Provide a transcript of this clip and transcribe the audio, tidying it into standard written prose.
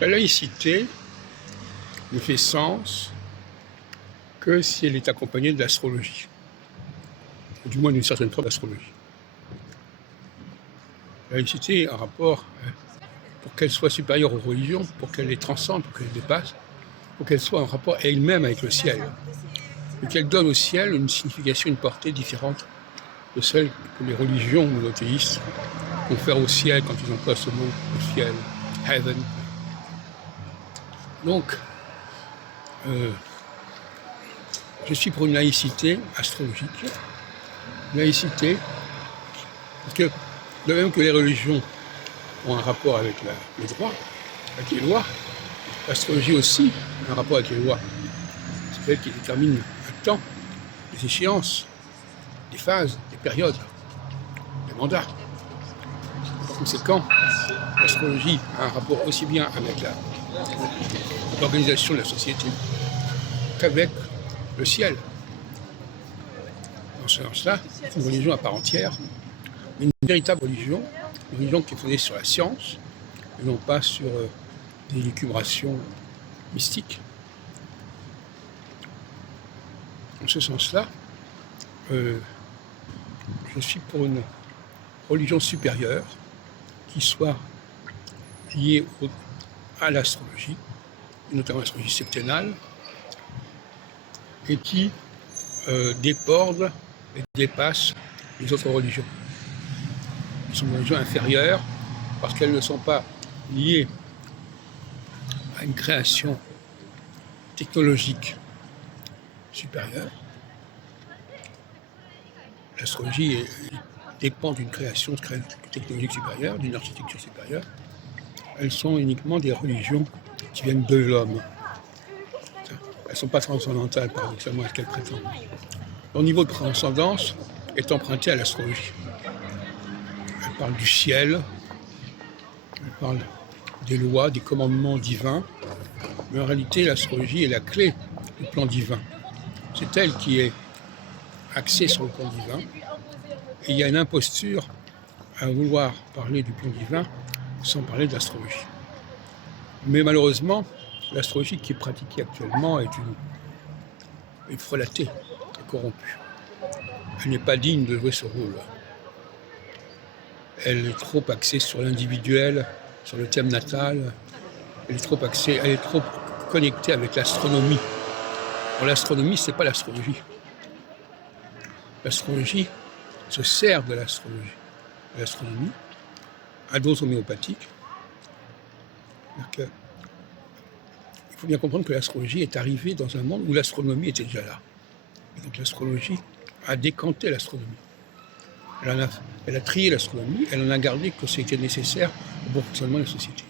La laïcité ne fait sens que si elle est accompagnée de l'astrologie, ou du moins d'une certaine forme d'astrologie. La laïcité a un rapport, pour qu'elle soit supérieure aux religions, pour qu'elle les transcende, pour qu'elle les dépasse, pour qu'elle soit en rapport elle-même avec le ciel, et qu'elle donne au ciel une signification, une portée différente de celle que les religions monothéistes confèrent au ciel quand ils emploient ce mot, le ciel, heaven. Donc, je suis pour une laïcité astrologique, laïcité, parce que de même que les religions ont un rapport avec le droit, avec les lois, l'astrologie aussi a un rapport avec les lois. C'est elle qui détermine le temps, les échéances, les phases, les périodes, les mandats. Par conséquent, l'astrologie a un rapport aussi bien avec l'organisation de la société qu'avec le ciel. Dans ce sens-là, c'est une religion à part entière, mais une véritable religion, une religion qui est fondée sur la science, et non pas sur des élucubrations mystiques. Dans ce sens-là, je suis pour une religion supérieure qui soit liée à l'astrologie, notamment l'astrologie septennale, et qui déborde et dépasse les autres religions. Elles sont des religions inférieures parce qu'elles ne sont pas liées à une création technologique supérieure. L'astrologie dépend d'une création technologique supérieure, d'une architecture supérieure. Elles sont uniquement des religions qui viennent de l'homme. Elles ne sont pas transcendantales, paradoxalement, à ce qu'elles prétendent. Leur niveau de transcendance est emprunté à l'astrologie. Elle parle du ciel, elle parle des lois, des commandements divins, mais en réalité, l'astrologie est la clé du plan divin. C'est elle qui est axée sur le plan divin, et il y a une imposture à vouloir parler du plan divin sans parler de l'astrologie. Mais malheureusement, l'astrologie qui est pratiquée actuellement est frelatée, est corrompue. Elle n'est pas digne de jouer ce rôle. Elle est trop axée sur l'individuel, sur le thème natal. Elle est trop connectée avec l'astronomie. Or, l'astronomie, ce n'est pas l'astrologie. L'astrologie se sert de l'astronomie, à dose homéopathique. Il faut bien comprendre que l'astrologie est arrivée dans un monde où l'astronomie était déjà là. Et donc l'astrologie a décanté l'astronomie. Elle a trié l'astronomie, elle en a gardé que ce qui était nécessaire au bon fonctionnement de la société.